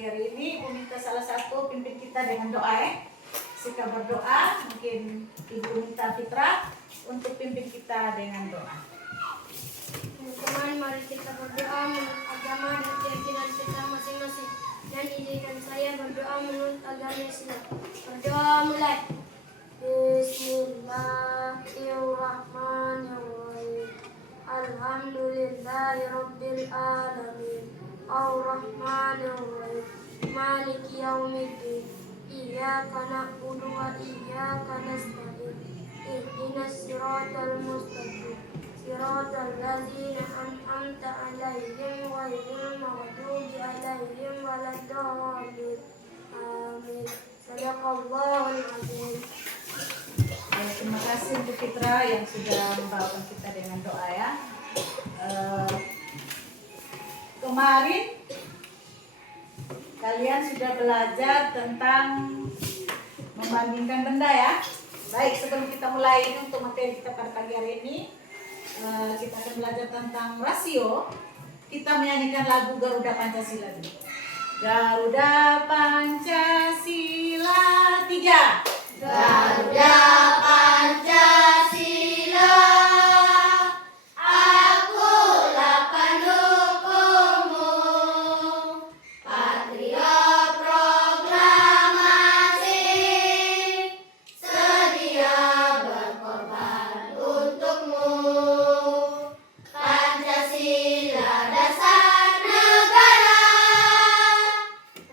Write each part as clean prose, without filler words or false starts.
pagi hari ini, Ibu minta salah satu pimpin kita dengan doa Sikap berdoa, mungkin Ibu minta Fitra untuk pimpin kita dengan doa. Teman-teman, mari kita berdoa menurut agama dan keyakinan kita masing-masing. Dan izinkan saya berdoa menurut agama Islam. Berdoa mulai. Bismillahirrahmanirrahim. Alhamdulillahirabbil alamin. Ar-Rahmanir-Rahim. Maliki yaumiddin. Iyyaka na'budu wa iyyaka nasta'in. Ihdinas siratal mustaqim. Siratal ladzina an'amta 'alaihim ghairil maghdubi 'alaihim waladdallin. Amin. Shadaqallahul 'azim. Terima kasih untuk Fitra yang sudah membawakan kita dengan doa ya. Kemarin kalian sudah belajar tentang membandingkan benda ya. Baik, sebelum kita mulai untuk materi kita pada pagi hari ini, kita akan belajar tentang rasio. Kita menyanyikan lagu Garuda Pancasila dulu. Garuda Pancasila 3. Garuda Pancasila, akulah pendukungmu. Patriot proklamasi, sedia berkorban untukmu. Pancasila dasar negara,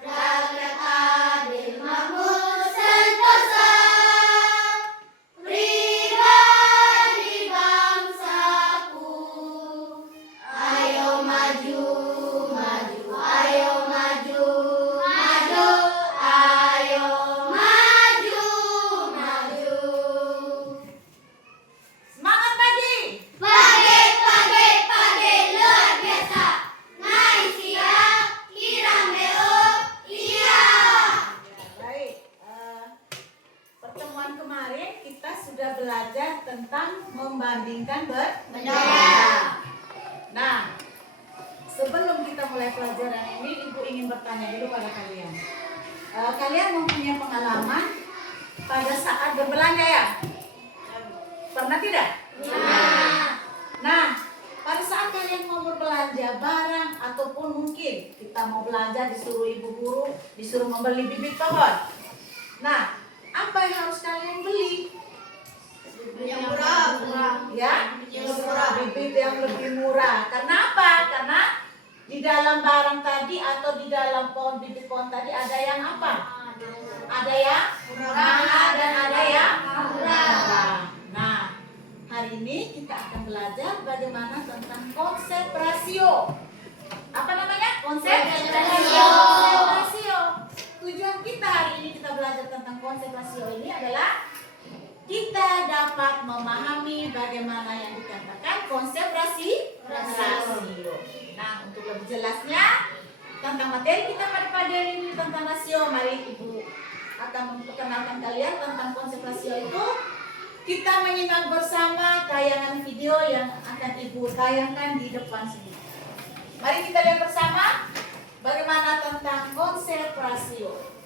rakyat adil makmur sentosa, pribadi bangsaku. Ayo maju, maju, ayo maju, maju, ayo maju, maju. Semangat pagi. Pagi, pagi, pagi, luar biasa. Naik siap, kirang beo, iya. Baik, pertemuan kemarin kita sudah belajar tentang membandingkan Bendera. Nah, sebelum kita mulai pelajaran ini, Ibu ingin bertanya dulu pada kalian. Kalian mempunyai pengalaman pada saat berbelanja ya? Pernah tidak? Nah, pada saat kalian mau berbelanja barang ataupun mungkin kita mau belanja disuruh ibu guru, disuruh membeli bibit pohon. Nah, apa yang harus kalian beli? Yang murah. Ya, Yang murah. bibit yang lebih murah. Karena apa? Karena di dalam barang tadi atau di dalam pohon bibit pohon tadi ada yang apa? Ada yang mahal dan ada yang murah. Nah, hari ini kita akan belajar bagaimana tentang konsep rasio. Apa namanya? Konsep rasio. rasio. Tujuan kita hari ini kita belajar tentang konsep rasio ini adalah kita dapat memahami bagaimana yang dikatakan konsep rasio. Nah, untuk lebih jelasnya tentang materi kita pada pagi hari ini tentang rasio, mari Ibu akan memperkenalkan kalian tentang konsep rasio itu. Kita menyimak bersama tayangan video yang akan Ibu tayangkan di depan sini. Mari kita lihat bersama bagaimana tentang konsep rasio.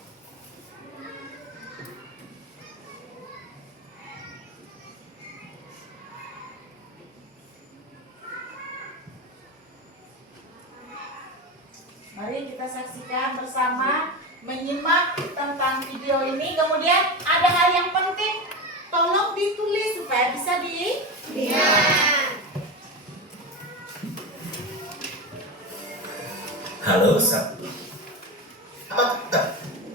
Mari kita saksikan bersama, menyimak tentang video ini. Kemudian ada hal yang penting, tolong ditulis supaya bisa dilihat. Halo, apa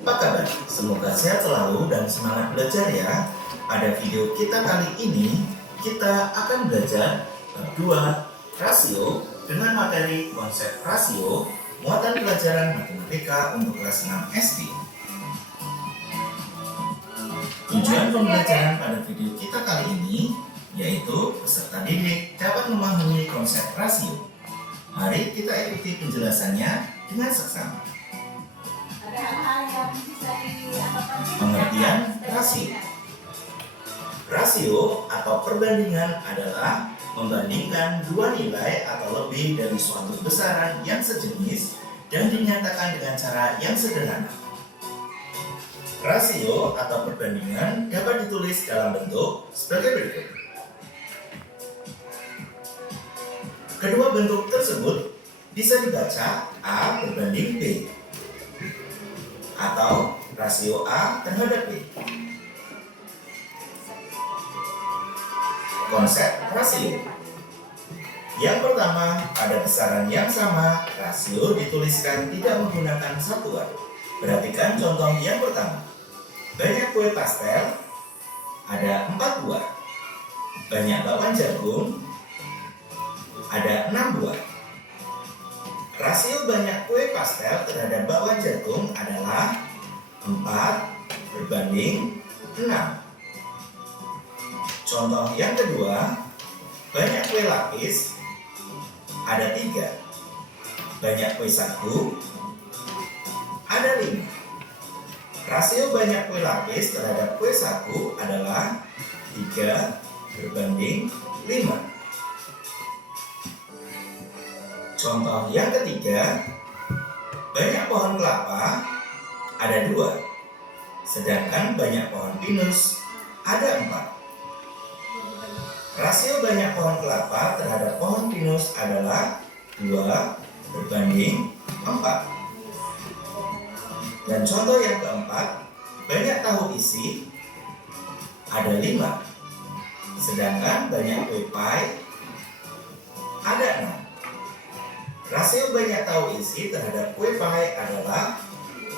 kabar? Semoga sehat selalu dan semangat belajar ya. Pada video kita kali ini, kita akan belajar bab 2 rasio dengan materi konsep rasio, muatan pelajaran matematika untuk kelas 6 SD. Tujuan pembelajaran pada video kita kali ini yaitu peserta didik dapat memahami konsep rasio. Mari kita ikuti penjelasannya dengan seksama. Ada hal-hal yang bisa diapakan? Pengertian rasio. Rasio atau perbandingan adalah membandingkan dua nilai atau lebih dari suatu besaran yang sejenis dan dinyatakan dengan cara yang sederhana. Rasio atau perbandingan dapat ditulis dalam bentuk sebagai berikut. Kedua bentuk tersebut bisa dibaca A berbanding B atau rasio A terhadap B. Konsep rasio. Yang pertama, pada besaran yang sama, rasio dituliskan tidak menggunakan satuan. Perhatikan contoh yang pertama. Banyak kue pastel, ada 4 buah. Banyak bakwan jagung, ada 6 buah. Rasio banyak kue pastel terhadap bakwan jagung adalah 4 berbanding 6. Contoh yang kedua, banyak kue lapis, ada 3. Banyak kue sagu, ada 5. Rasio banyak kue lapis terhadap kue sagu adalah 3 berbanding 5. Contoh yang ketiga, banyak pohon kelapa, ada 2. Sedangkan banyak pohon pinus, ada 4. Rasio banyak pohon kelapa terhadap pohon pinus adalah 2 berbanding 4. Dan contoh yang keempat, banyak tahu isi, ada 5. Sedangkan banyak kue pie, ada 6. Rasio banyak tahu isi terhadap kue pie adalah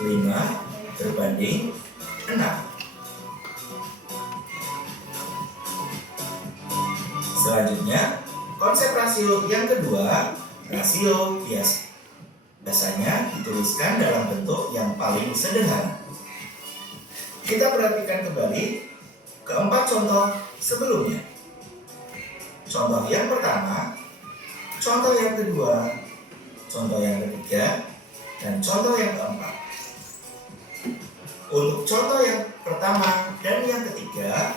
5 berbanding 6. Selanjutnya, konsep rasio yang kedua, rasio biasanya dituliskan dalam bentuk yang paling sederhana. Kita perhatikan kembali keempat contoh sebelumnya. Contoh yang pertama, contoh yang kedua, contoh yang ketiga, dan contoh yang keempat. Untuk contoh yang pertama dan yang ketiga,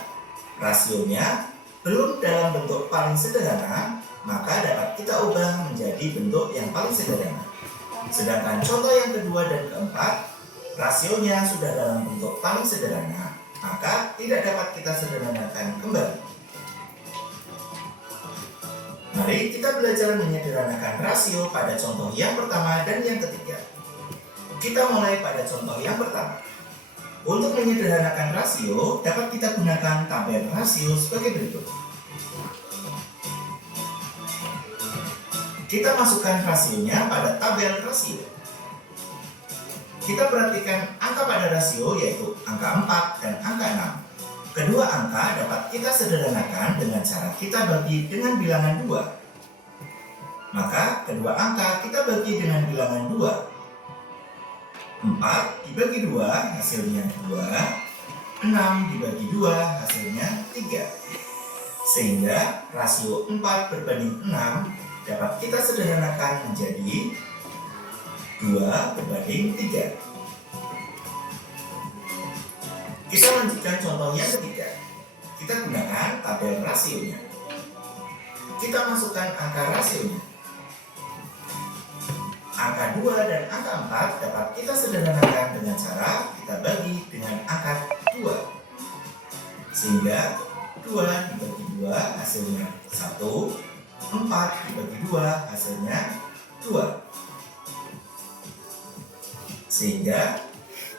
rasionya belum dalam bentuk paling sederhana, maka dapat kita ubah menjadi bentuk yang paling sederhana. Sedangkan contoh yang kedua dan keempat, rasionya sudah dalam bentuk paling sederhana, maka tidak dapat kita sederhanakan kembali. Mari kita belajar menyederhanakan rasio pada contoh yang pertama dan yang ketiga. Kita mulai pada contoh yang pertama. Untuk menyederhanakan rasio, dapat kita gunakan tabel rasio sebagai berikut. Kita masukkan rasionya pada tabel rasio. Kita perhatikan angka pada rasio yaitu angka 4 dan angka 6. Kedua angka dapat kita sederhanakan dengan cara kita bagi dengan bilangan 2. Maka kedua angka kita bagi dengan bilangan 2. 4 dibagi 2 hasilnya 2, 6 dibagi 2 hasilnya 3. Sehingga rasio 4 berbanding 6 dapat kita sederhanakan menjadi 2 berbanding 3. Kita lanjutkan contoh yang ketiga. Kita gunakan tabel rasionya. Kita masukkan angka rasionya. Angka 2 dan angka 4 dapat kita sederhanakan dengan cara kita bagi dengan angka 2. Sehingga 2 dibagi 2 hasilnya 1, 4 dibagi 2 hasilnya 2. Sehingga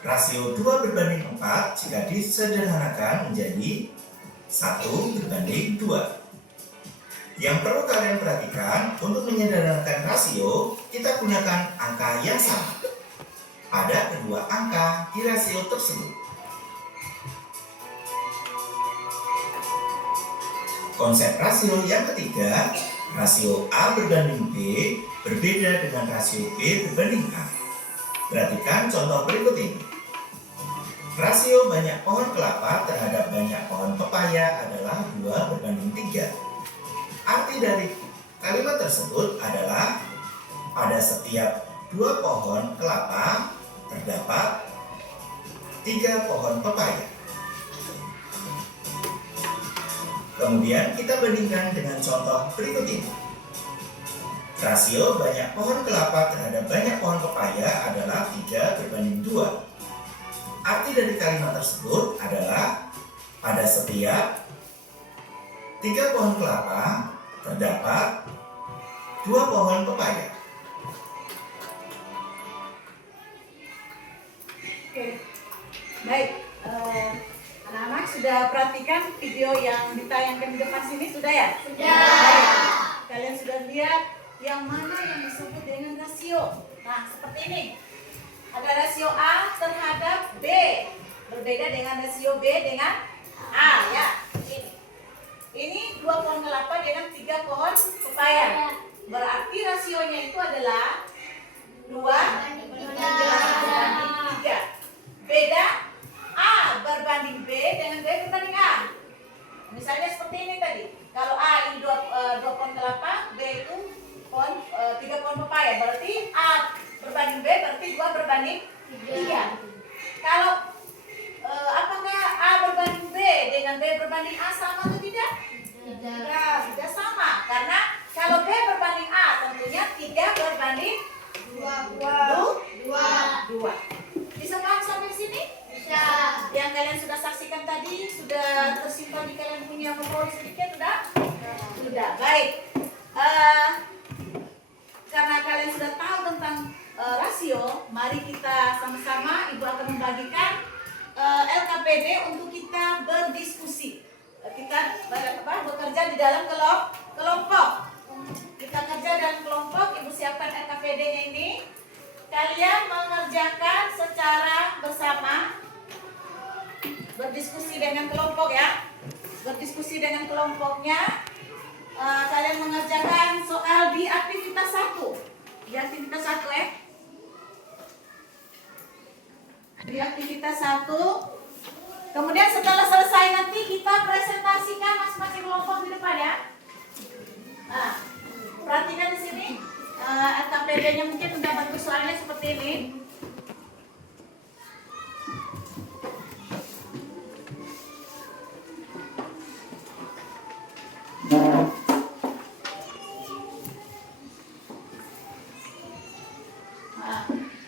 rasio 2 berbanding 4 jika disederhanakan menjadi 1 berbanding 2. Yang perlu kalian perhatikan, untuk menyederhanakan rasio, kita gunakan angka yang sama pada kedua angka di rasio tersebut. Konsep rasio yang ketiga, rasio A berbanding B berbeda dengan rasio B berbanding A. Perhatikan contoh berikut ini. Rasio banyak pohon kelapa terhadap banyak pohon pepaya adalah 2 berbanding 3. Arti dari kalimat tersebut adalah pada setiap 2 pohon kelapa terdapat 3 pohon pepaya. Kemudian kita bandingkan dengan contoh berikut ini. Rasio banyak pohon kelapa terhadap banyak pohon pepaya adalah 3:2. Arti dari kalimat tersebut adalah pada setiap 3 pohon kelapa terdapat 2 pohon pepaya. Oke, baik. Anak-anak sudah perhatikan video yang ditayangkan di depan sini, sudah ya? Sudah. Baik. Kalian sudah lihat yang mana yang disebut dengan rasio. Nah, seperti ini. Ada rasio A terhadap B. Berbeda dengan rasio B dengan A ya. Ini 2 pohon kelapa dengan 3 pohon pepaya. Berarti rasionya itu adalah 2 berbanding 3. Beda A berbanding B dengan B berbanding A. Misalnya seperti ini tadi. Kalau A ini 2 pohon kelapa, B itu 3 pohon pepaya. Berarti A berbanding B berarti 2 berbanding 3. Kalau apakah A berbanding B dengan B berbanding A sama atau tidak? Tidak sama. Karena kalau B berbanding A tentunya 3 berbanding 2. Bisa paham sampai sini? Bisa. Yang kalian sudah saksikan tadi sudah tersimpan di kalian punya memori sedikit sudah? Sudah. Baik. Karena kalian sudah tahu tentang rasio, mari kita sama-sama Ibu akan membagikan LKPD untuk kita berdiskusi. Kita bekerja di dalam kelompok. Kita kerja dalam kelompok. Ibu siapkan LKPD-nya ini. Kalian mengerjakan secara bersama, berdiskusi dengan kelompok ya. Berdiskusi dengan kelompoknya. Kalian mengerjakan soal di aktivitas 1. Di aktivitas 1 ya. Di aktivitas 1. Kemudian setelah selesai nanti kita presentasikan masing-masing kelompok di depan ya. Nah, perhatikan di sini. LKPD-nya mungkin sudah bentuk soalnya seperti ini.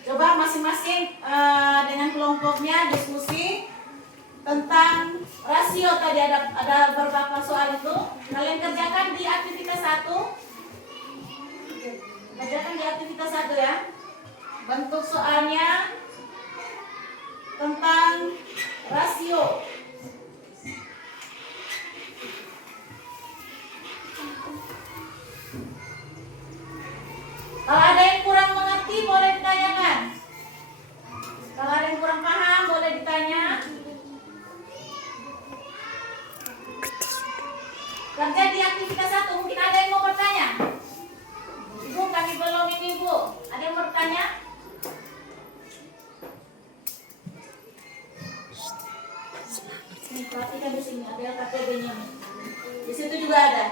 Coba masing-masing dengan kelompoknya diskusi tentang rasio tadi, ada beberapa soal itu. Kalian kerjakan di aktivitas 1. Kerjakan di aktivitas 1 ya. Bentuk soalnya tentang rasio. Kalau ada yang kurang mengerti boleh ditanyakan. Kalau ada yang kurang paham boleh ditanya. Kerja di aktivitas 1, mungkin ada yang mau bertanya. Ibu, kami belum ini Bu. Ada yang mau bertanya? Ini perhatikan di sini ada LKPD-nya. Di situ juga ada.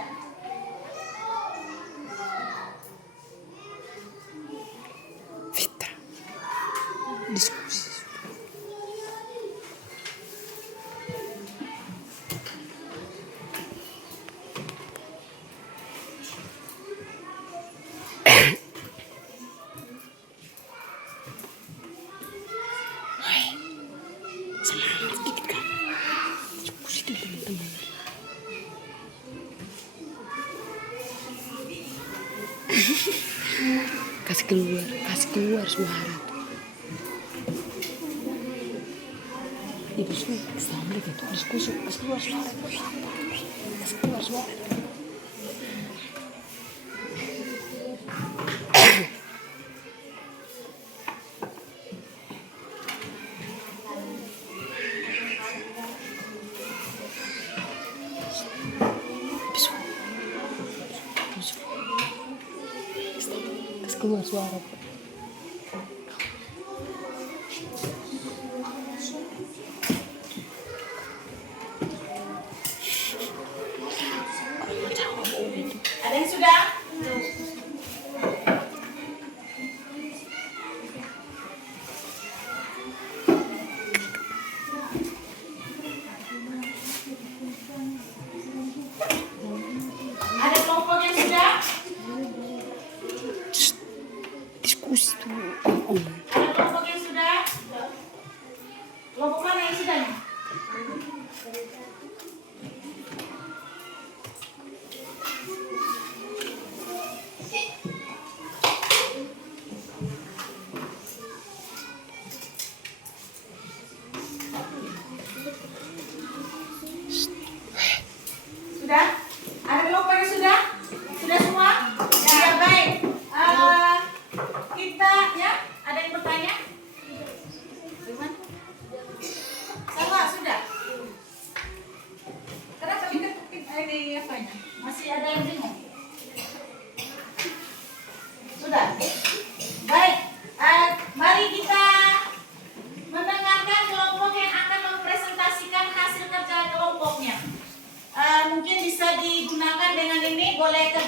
Diskusi. Semangat dikit kan. Diskusi tuh teman-teman. Kasih keluar suara. Ibu sih, sama gitu. Diskusi, kasih keluar suara. Kasih keluar suara. Kasih keluar suara. Ada yang sudah? Ada kelompok yang sudah?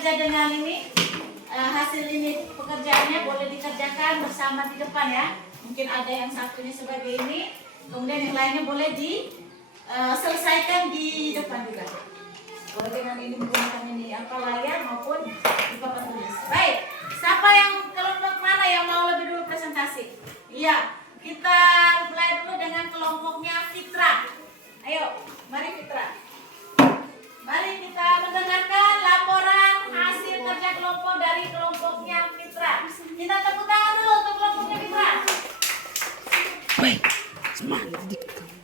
saja dengan ini hasil ini pekerjaannya boleh dikerjakan bersama di depan ya. Mungkin ada yang satunya sebagai ini, kemudian yang lainnya boleh diselesaikan di depan juga. Boleh dengan ini menggunakan ini apa layar maupun di papan tulis. Baik, siapa yang kelompok mana yang mau lebih dulu presentasi? Iya, kita mulai dulu dengan kelompoknya Fitra. Ayo, mari Fitra. Mari kita mendengarkan laporan hasil kerja kelompok dari kelompoknya Fitra. Kita tepuk tangan dulu untuk kelompoknya Fitra. Baik, semangat dikit kamu.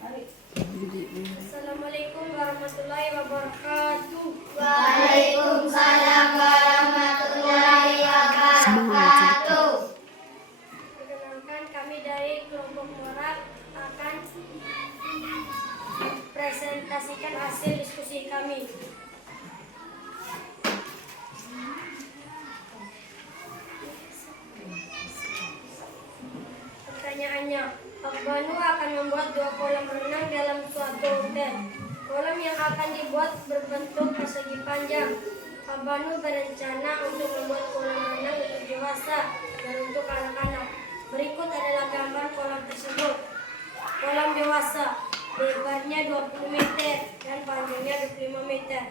Mari. Assalamualaikum warahmatullahi wabarakatuh. Waalaikumsalam warahmatullahi wabarakatuh. Perkenalkan, kami dari kelompok Morat akan presentasikan hasil diskusi kami. Pertanyaannya, Pak Banu akan membuat 2 kolam renang dalam suatu hotel. Kolam yang akan dibuat berbentuk persegi panjang. Pak Banu berencana untuk membuat kolam renang untuk dewasa dan untuk anak-anak. Berikut adalah gambar kolam tersebut. Kolam dewasa, lebarnya 20 meter dan panjangnya 25 meter.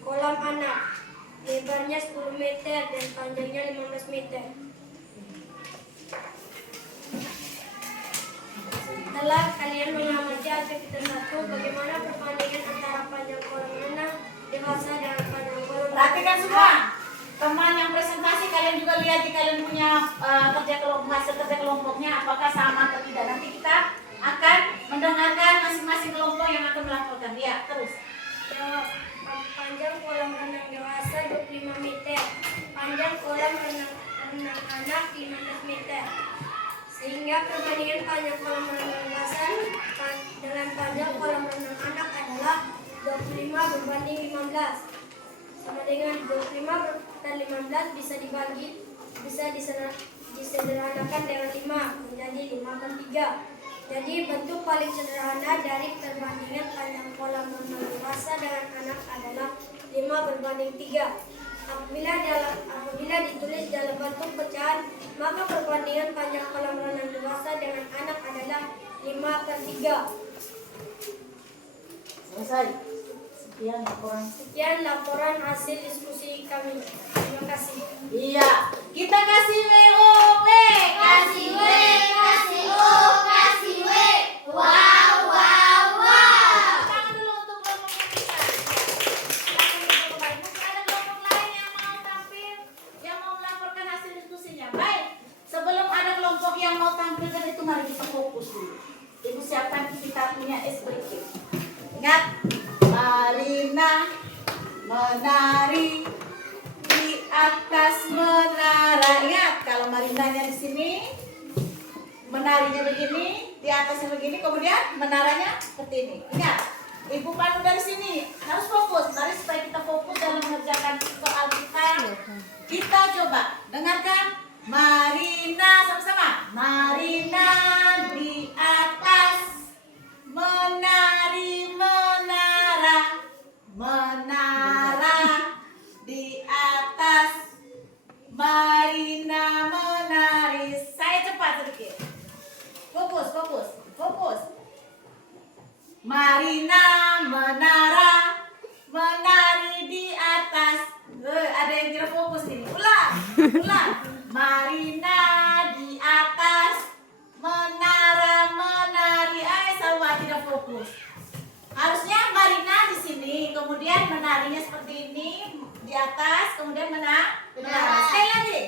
Kolam anak, lebarnya 10 meter dan panjangnya 15 meter. Setelah kalian mengamati aktivitas 1, bagaimana perbandingan antara panjang kolam renang dewasa dan panjang kolam renang? Perhatikan semua. Teman yang presentasi kalian juga lihat di kalian punya kerja kelompok, hasil kerja kelompoknya apakah sama atau tidak. Nanti kita akan mendengarkan masing-masing kelompok yang akan melaporkan. Ya, terus. Jawab. Panjang kolam renang dewasa 25 meter. Panjang kolam renang anak 15 meter. Sehingga perbandingan panjang kolam renang dewasa dengan panjang kolam renang anak adalah 25 berbanding 15. Sama dengan 25 per 15 bisa disederhanakan dengan 5 menjadi 5 per 3. Jadi bentuk paling sederhana dari perbandingan panjang kolam renang dewasa dengan anak adalah 5 berbanding 3. Apabila ditulis dalam bentuk pecahan, maka perbandingan panjang kolam renang dewasa dengan anak adalah 5 per 3. Selesai. Sekian laporan hasil diskusi kami. Terima kasih. Iya, kita kasih WOW. Kasih W, kasih O, kasih W. Wow, wow, wow. Tangan dulu untuk kelompoknya kita. Silakan kelompok lain. Mungkin ada kelompok lain yang mau tampil, yang mau melaporkan hasil diskusinya. Baik, sebelum ada kelompok yang mau tampilkan itu, mari kita fokus dulu. Ibu siapkan kita punya SPK. Ingat, Marina menari di atas menara. Ingat, kalau Marinanya di sini, menarinya begini, di atasnya begini, kemudian menaranya seperti ini. Ingat, Ibu pandu dari sini harus fokus. Mari supaya kita fokus dalam mengerjakan soal kita. Kita coba dengarkan. Marina sama-sama. Marina di atas menari menara. Menara di atas. Marina menari. Saya cepat sedikit. Fokus, fokus, fokus. Marina menara menari di atas. Ada yang tidak fokus ini. Ulang, ulang. Marina di atas menara menari. Sama tidak fokus. Harusnya Marina di sini, kemudian menarinya seperti ini di atas, kemudian menara. Sekali lagi.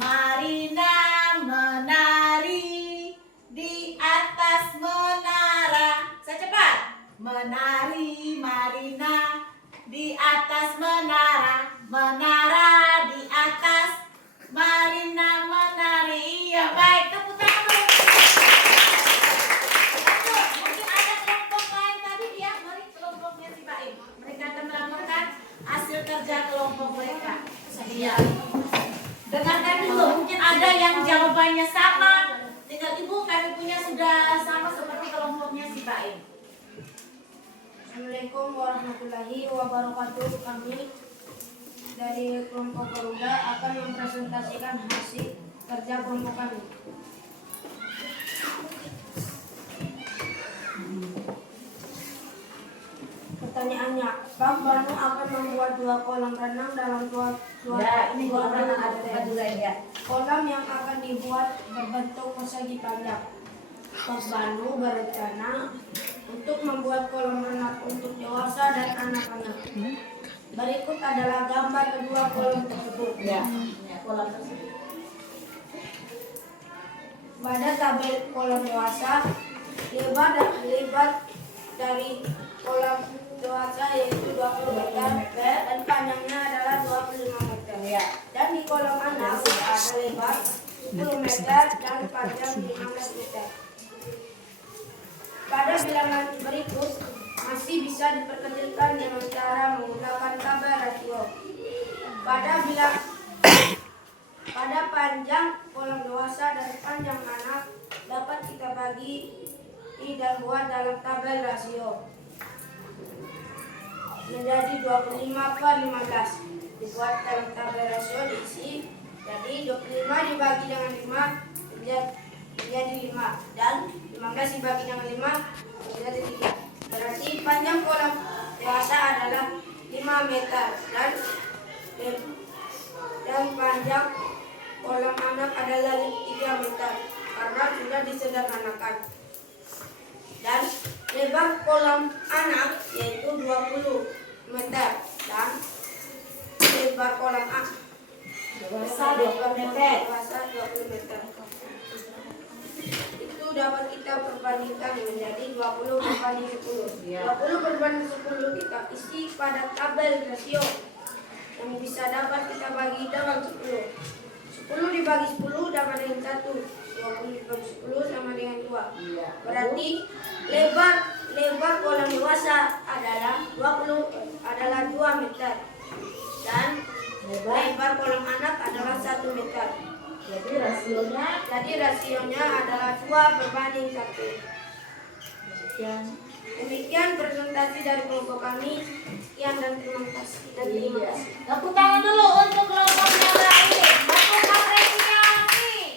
Marina menari di atas menara. Saya cepat. Menari Marina di atas menara. Menara di atas. Marina menari. Iya, baik. Tepuk tangan dulu. Lanjut. Mungkin ada kelompok lain tadi ya. Mari kelompoknya si Baim. Mereka akan melaporkan hasil kerja kelompok mereka. Iya. Dengarkan dulu. Mungkin ada yang jawabannya sama. Tinggal Ibu, kami punya sudah sama seperti kelompoknya si Baim. Assalamualaikum warahmatullahi wabarakatuh. Kami dari kelompok Garuda akan mempresentasikan hasil kerja kelompok kami. Pertanyaannya, Bang Banu akan membuat 2 kolam renang dalam dua Ini kolam renang ada tempat juga ya. kolam yang akan dibuat berbentuk persegi panjang. Bang Banu berencana untuk membuat kolam renang untuk dewasa dan anak-anak. Berikut adalah gambar kedua kolam tersebut. Ya, kolam tersebut. Pada tabel kolam dewasa, lebar dari kolam dewasa yaitu 20 meter dan panjangnya adalah 25 meter. Ya. Dan di kolam anak ada lebar 10 meter dan panjang 15 meter. Pada bilangan berikut masih bisa diperkecilkan dengan cara menggunakan tabel rasio. Pada panjang kolam dewasa dan panjang anak dapat kita bagi dan buat dalam tabel rasio menjadi 25/15. Dibuat dalam tabel rasio diisi, jadi 25 dibagi dengan 5 menjadi 5 dan 15 dibagi dengan 5 menjadi 3. Berarti panjang kolam dewasa adalah 5 meter dan panjang kolam anak adalah 3 meter karena sudah disederhanakan. Dan lebar kolam anak yaitu 20 meter dan lebar kolam anak Dewasa 20 meter. dewasa 20 meter. Itu dapat kita perbandingkan menjadi 20/10. Ya. 20/10 kita isi pada tabel rasio yang bisa dapat kita bagi dalam 10. 10 dibagi 10 dapat dengan 1. 20 dibagi 10 sama dengan 2. Iya. Berarti lebar kolam dewasa adalah 2 meter dan lebar kolam anak adalah 1 meter. Jadi rasionya adalah 2/1. Demikian. Demikian presentasi dari kelompok kami. Sekian dan terima kasih. Iya. Tepuk tangan dulu untuk kelompok yang lain. Tepuk apresiasi.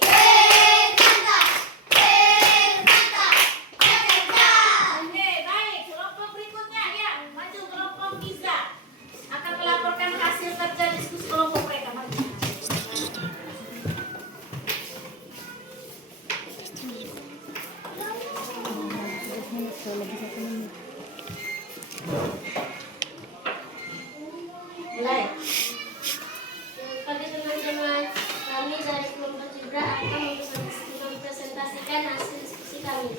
Oke, baik. Kelompok berikutnya ya, maju kelompok Giza akan melaporkan hasil kerja diskusi kelompok mereka. Mari. Mulai. Pagi teman-teman, kami dari kelompok Cibra akan mempresentasikan hasil diskusi kami.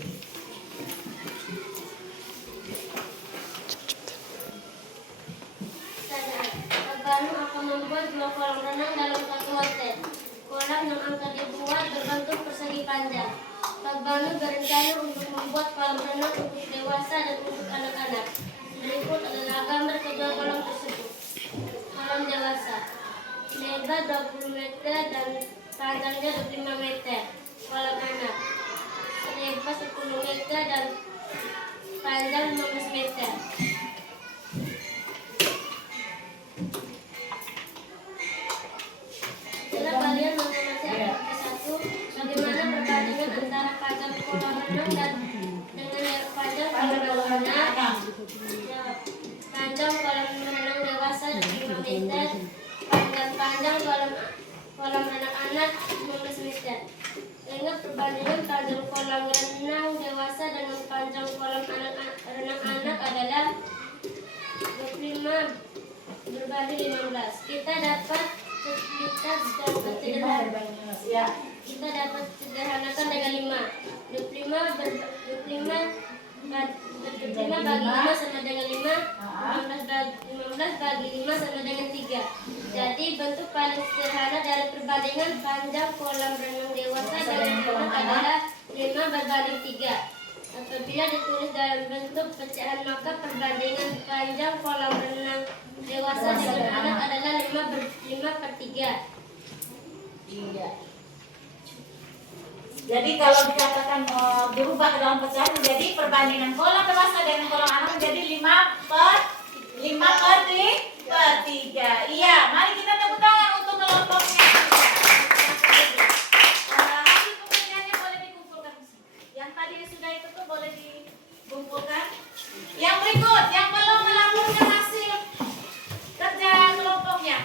Bang Banu akan membuat 2 kolam renang dalam 1 hotel. Kolam yang akan dibuat berbentuk persegi panjang. Bang Banu berencana untuk membuat kolam renang untuk dewasa dan untuk anak-anak. Berikut adalah gambar kedua kolam tersebut. Kolam dewasa, lebar 20 meter dan panjangnya 25 meter. Kolam anak, lebar 10 meter dan panjang 15 meter. Setelah kalian mengamati aktivitas 1, bagaimana perbandingan antara panjang kolam renang dan dengan panjang kolam anak? Panjang kolam renang dewasa 5 meter, panjang kolam anak-anak 15 meter. Sehingga perbandingan panjang kolam renang dewasa dengan panjang kolam renang anak adalah 25 berbanding 15. Kita dapat sederhanakan dengan 5. 25 bagi 5 sama dengan 5. 15 bagi 5 sama dengan 3. Jadi bentuk paling sederhana dari perbandingan panjang kolam renang dewasa dengan anak adalah 5/3. Apabila ditulis dalam bentuk pecahan, maka perbandingan panjang kolam renang dewasa dengan anak adalah 5/3. Iya. Jadi kalau dikatakan dirubah ke dalam pecahan menjadi perbandingan kolam dewasa dengan kolam anak menjadi 5/3. Iya, mari kita tepuk tangan untuk kelompoknya. Hasil pekerjaannya boleh dikumpulkan di sini. Yang tadi sudah itu tuh boleh dikumpulkan. Yang berikut, yang belum melaporkan hasil kerja kelompoknya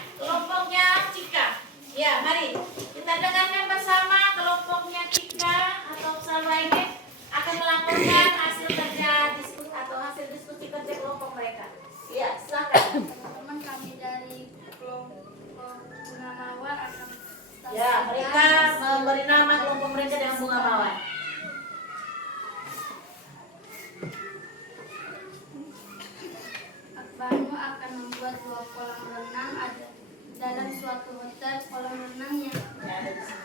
Cika. Ya, mari kita dengarkan bersama kelompoknya Cika atau Salwa ini akan melaporkan hasil kerja diskusi atau hasil diskusi kerja kelompok mereka. Ya, silakan. Teman-teman kami dari kelompok bunga mawar akan Ya, mereka memberi nama kelompok mereka dengan bunga mawar. Banu akan membuat 2 kolam renang ada dalam suatu hotel. Kolam renang yang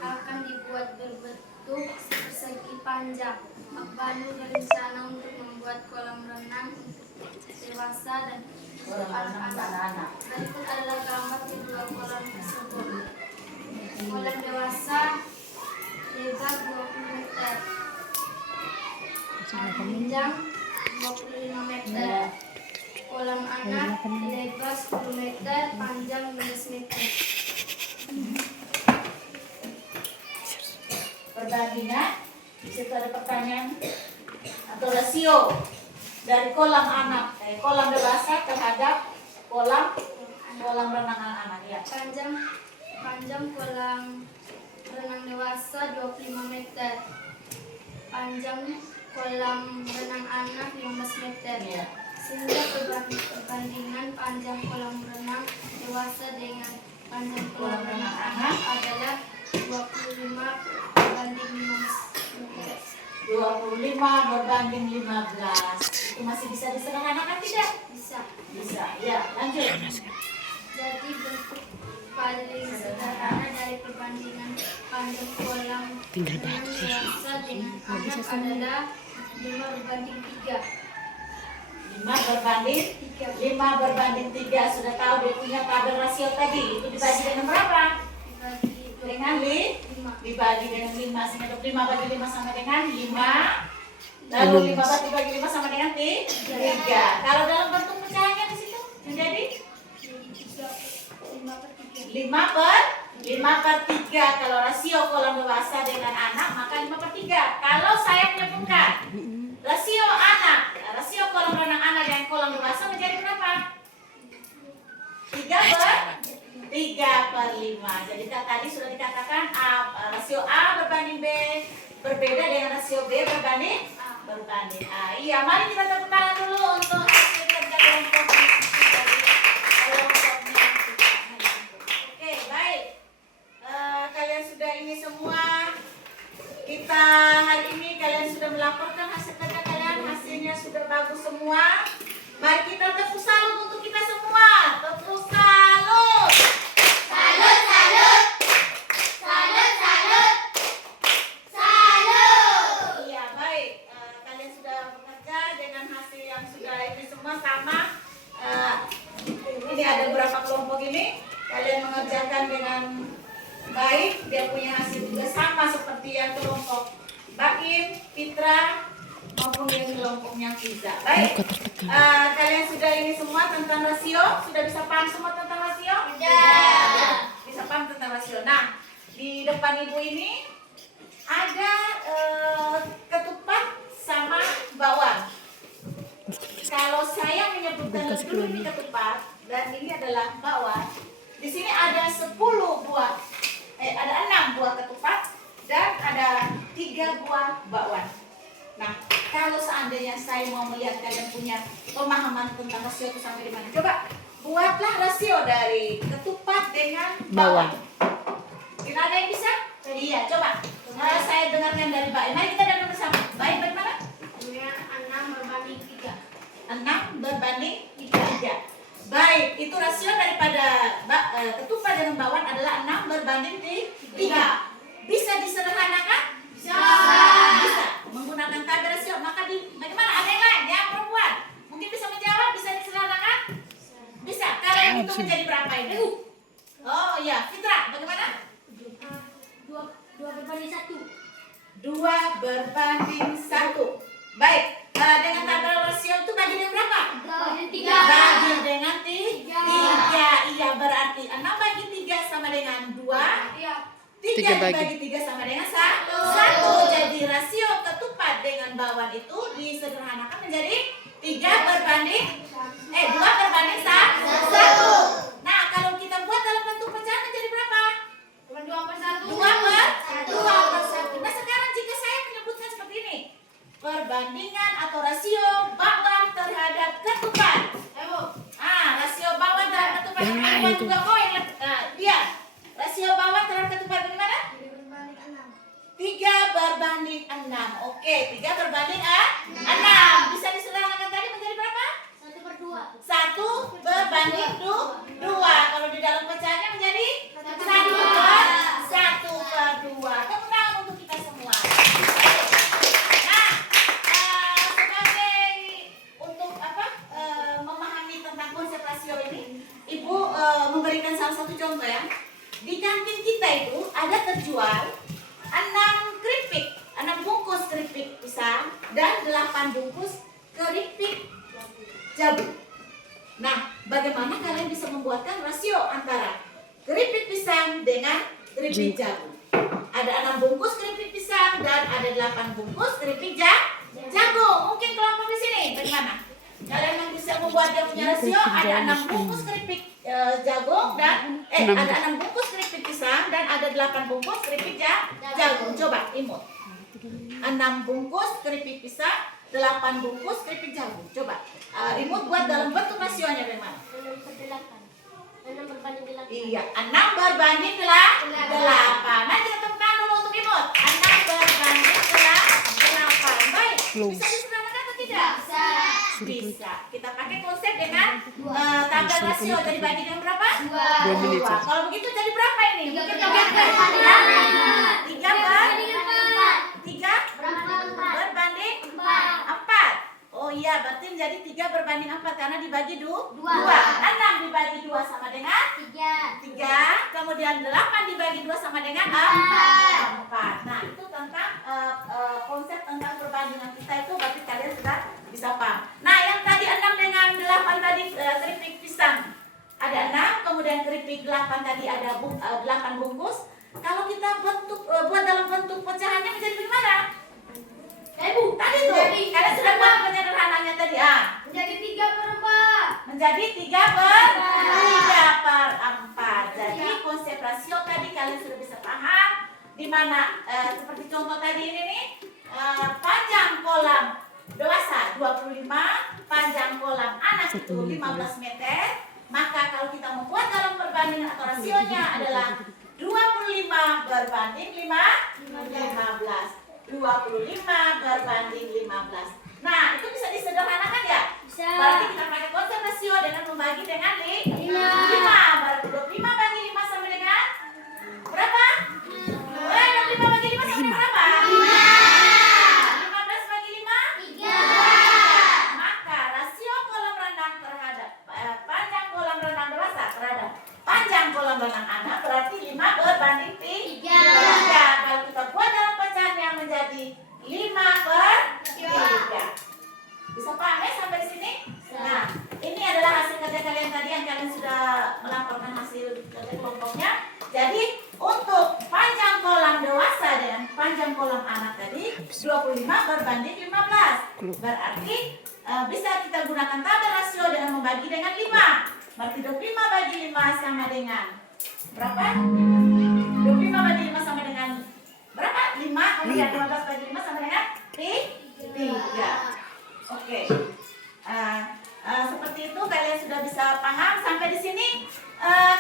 akan dibuat berbentuk persegi panjang. Banu berencana untuk membuat kolam renang untuk dewasa dan anak-anak. Berikut adalah gambar kedua kolam tersebut. Kolam dewasa lebar 20 meter, panjang 25 meter. Kolam anak lebar 10 meter, panjang 15 meter. Perbandingan, di situ ada pertanyaan atau rasio dari kolam anak, kolam dewasa terhadap kolam renang anak-anak ya. Panjang kolam renang dewasa 25 meter. Panjang kolam renang anak 15 meter. Ya. Sehingga perbandingan panjang kolam renang dewasa dengan panjang kolam renang anak adalah 25/15. Itu masih bisa disederhanakan tidak? bisa. Ya, lanjut. Jadi bentuk paling sederhana dari perbandingan panjang kolam renang dewasa dengan anak adalah 5/3. 5/3. Sudah tahu dia punya tabel rasio tadi. Itu dibagi dengan berapa? Dengan 5. Dibagi dengan 5. Sehingga 5 bagi 5 sama dengan 5. Lalu 5 bagi 5 sama dengan 3. Kalau dalam bentuk pecahannya di situ menjadi 5/3. Kalau rasio kolam dewasa dengan anak maka 5/3. Kalau saya menyebutkan rasio kolam renang anak dan kolam dewasa menjadi berapa? 3/5. Jadi tadi sudah dikatakan rasio A berbanding B berbeda dengan rasio B berbanding A. Iya, mari kita tepuk tangan dulu untuk hasil kerja kelompoknya. Oke, baik. Kalian sudah ini semua. Kita hari ini kalian sudah melaporkan hasil kerja kalian. Hasilnya sudah bagus semua. Mari kita tepuk salut untuk kita semua. Tepuk salut. Salut, salut. Salut, salut. Salut. Iya, baik. Kalian sudah bekerja dengan hasil yang sudah ini semua sama. Ini ada beberapa kelompok ini. Kalian mengerjakan dengan baik. Dia punya hasil juga sama seperti yang kelompok Bakim, Fitra, maupun yang kelompoknya Fiza. Baik. Kalian sudah ini semua tentang rasio. Sudah bisa paham semua tentang rasio? Sudah. Bisa paham tentang rasio. Nah, di depan ibu ini ada ketupat sama bawang. Kalau saya menyebutkan lebih dulu ini ketupat dan ini adalah bawang. Di sini ada 6 buah ketupat dan ada 3 buah bakwan. Nah, kalau seandainya saya mau melihat kalian punya pemahaman tentang rasio itu sampai di mana, coba buatlah rasio dari ketupat dengan bawang. Tidak ada yang bisa? Iya, coba. Saya dengarkan dari Mbak. Mari kita dengar bersama. Baik, bagaimana? 6/3. Baik, itu rasio daripada ketupat dengan bawang adalah 6/3. Bisa disederhanakan? Bisa. Menggunakan tabel rasio. Maka bagaimana? Ada yang lain? Yang perempuan? Mungkin bisa menjawab? Bisa disederhanakan? Bisa. Kalau yang itu menjadi berapa ini? Oh iya, Fitra, bagaimana? 2/1. 2/1. berbanding 1. Baik, dengan tabel rasio itu bagi dengan berapa? Bagi 3. Bagi dengan 3. 3. Iya, berarti 6 bagi 3 sama dengan 2. Iya. 3 3 bagi. dibagi 3 sama dengan 1. Jadi rasio ketupat dengan bawang itu disederhanakan menjadi 3 berbanding 2 berbanding 1. Nah, kalau kita buat dalam bentuk pecahan menjadi berapa? 2/1. 2/1. Nah, sekarang jika saya menyebutkan seperti ini, perbandingan atau rasio bawang terhadap ketupat. Rasio bawang terhadap ketupat. Buat juga koin. Dia rasio bawang terhadap ketupat bagaimana? 3 berbanding 6. Oke, 3 berbanding 6. Bisa disederhanakan tadi menjadi berapa? 1 berbanding 2. Kalau di dalam pecahannya menjadi 1/2. Tepuk tangan untuk kita semua. Nah, sebagai untuk memahami tentang konsep rasio ini, Ibu memberikan salah satu contoh ya. Di kantin kita itu ada terjual 6 bungkus keripik pisang dan 8 bungkus keripik jabu. Nah, bagaimana kalian bisa membuatkan rasio antara keripik pisang dengan keripik jabu? Ada 6 bungkus keripik pisang dan ada 8 bungkus keripik jagung. Mungkin kelompok di sini bagaimana? Kalian yang bisa membuat yang punya rasio ada 6 bungkus keripik jagung dan ada 6 bungkus keripik pisang dan ada 8 bungkus keripik jagung. Coba imut. 6 bungkus keripik pisang, 8 bungkus keripik jagung. Coba imut buat dalam bentuk rasionya bagaimana? 6 berbanding 8. Iya, 6 berbanding 8. Nah, kita tepuk tangan dulu untuk imut. 6 berbanding 8. Baik, bisa disederhanakan atau tidak? Bisa. Kita pakai konsep dengan tabel rasio. Jadi bagi dengan berapa? 2 menit. Kalau begitu jadi berapa ini? Mungkin 3 berbanding 4. Oh iya, berarti menjadi 3 berbanding 4 karena dibagi 2. 6 dibagi 2 sama dengan 3. Kemudian 8 dibagi 2 sama dengan 4. Nah, itu tentang konsep tentang perbandingan kita itu berarti kalian sudah bisa paham. Nah, yang tadi 6 dengan 8 tadi keripik pisang. Ada 6, kemudian keripik 8 tadi ada 8 bungkus. Kalau kita buat dalam bentuk pecahannya menjadi bagaimana? Bu, tadi tuh. Kalian sudah buat penyederhananya tadi. Menjadi 3/4. Menjadi 3/4. Jadi konsep rasio tadi kalian sudah bisa paham. Di mana seperti contoh tadi ini nih, panjang kolam dewasa 25, panjang kolam anak itu 15 meter. Maka kalau kita membuat dalam perbandingan atau rasionya adalah 25 berbanding 15. 25 berbanding 15. Nah, itu bisa disederhanakan ya? Bisa. Berarti kita pakai konsep rasio dengan membagi dengan 5. Berarti 25 bagi 5 sama dengan berapa? 25 bagi 5 sama dengan berapa? 15 bagi 5? 3. Maka rasio kolam renang terhadap panjang kolam renang dewasa terhadap panjang kolam renang anak berarti 5 berbanding 3. Kalau kita buat dalam pecahannya menjadi 5/3. Bisa paham ya sampai sini? Nah, ini adalah hasil kerja kalian tadi yang kalian sudah melaporkan hasil kerja kelompoknya. Jadi untuk panjang kolam dewasa dan panjang kolam anak tadi 25 berbanding 15. Berarti bisa kita gunakan tabel rasio dengan membagi dengan 5. Berarti 25 bagi 5 sama dengan berapa? 25 bagi 5 sama dengan berapa? 5. Kemudian 15 bagi 5 sama dengan 3. Oke. Seperti itu kalian sudah bisa paham sampai di sini.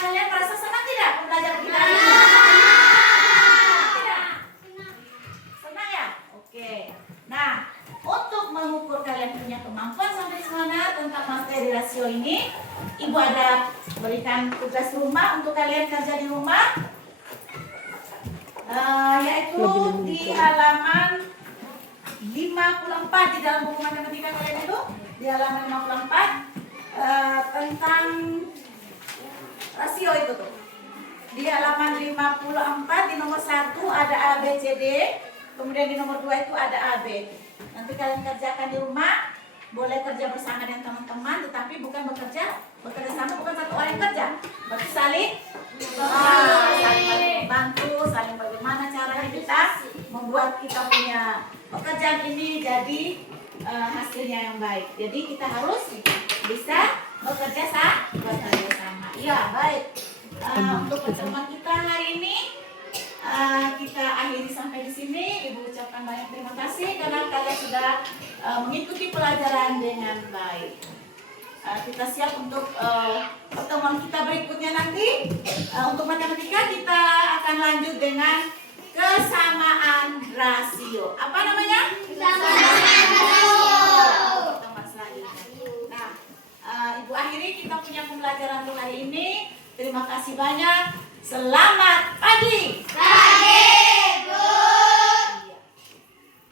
Kalian merasa senang tidak pembelajaran kita hari ini? Tidak? Senang ya? Oke. Nah, untuk mengukur kalian punya kemampuan sampai di mana tentang materi rasio ini, Ibu ada berikan tugas rumah untuk kalian kerja di rumah, yaitu di halaman 54 di dalam buku matematika kalian itu, di halaman 54 tentang rasio itu tuh. Di halaman 54 di nomor 1 ada A, B, C, D. Kemudian di nomor 2 itu ada AB. Nanti kalian kerjakan di rumah. Boleh kerja bersama dengan teman-teman, tetapi bukan bekerja sama, bukan satu orang yang kerja. Berarti saling membantu, saling bagaimana caranya kita membuat kita punya pekerjaan ini jadi hasilnya yang baik. Jadi kita harus bisa bekerja sama. Iya, baik. Untuk pertemuan kita hari ini kita akhiri sampai di sini. Ibu ucapkan banyak terima kasih karena kalian sudah mengikuti pelajaran dengan baik. Kita siap untuk pertemuan kita berikutnya nanti. Untuk matematika kita akan lanjut dengan kesamaan rasio. Apa namanya? Kesamaan rasio. Pertemuan selanjutnya. Nah, Ibu akhiri kita punya pembelajaran untuk hari ini. Terima kasih banyak. Selamat pagi.